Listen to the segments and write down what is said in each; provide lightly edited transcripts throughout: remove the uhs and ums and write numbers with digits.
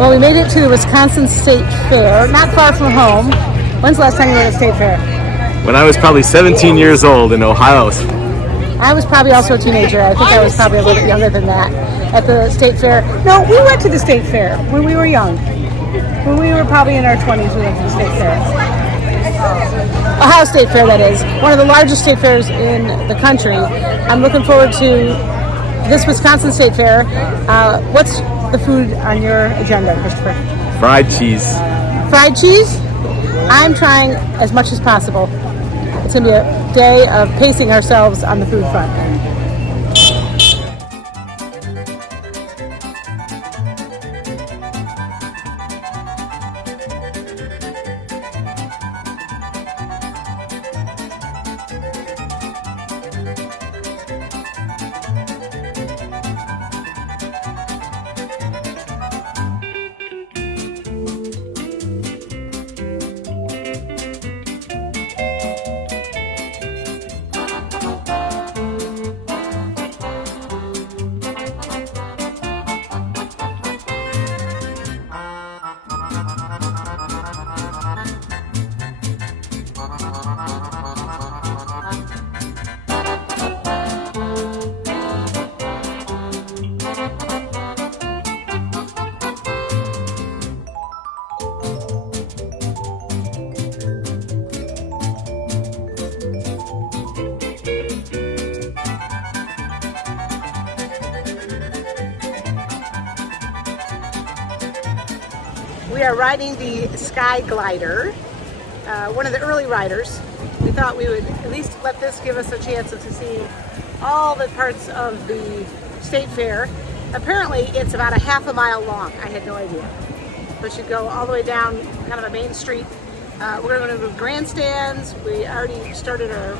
Well, we made it to the Wisconsin State Fair, not far from home. When's the last time you were at a state fair? When I was probably 17 years old in Ohio. I was probably also a teenager. I think I was probably a little bit younger than that at the state fair. No, we went to the state fair when we were young. When we were probably in our 20s, we went to the state fair. Ohio State Fair, that is. One of the largest state fairs in the country. I'm looking forward to this Wisconsin State Fair. What's the food on your agenda, Christopher? Fried cheese. Fried cheese? I'm trying as much as possible. It's going to be a day of pacing ourselves on the food front. We are riding the Sky Glider, one of the early riders. We thought we would at least let this give us a chance to see all the parts of the state fair. Apparently it's about a half a mile long. I had no idea. But you go all the way down kind of a main street. We're going to go to grandstands. We already started our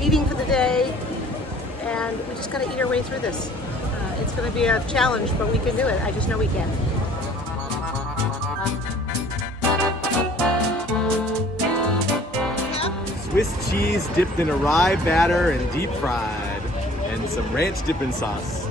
eating for the day, and we just got to eat our way through this. It's going to be a challenge, but we can do it. I just know we can. Swiss cheese dipped in a rye batter and deep fried, and some ranch dipping sauce.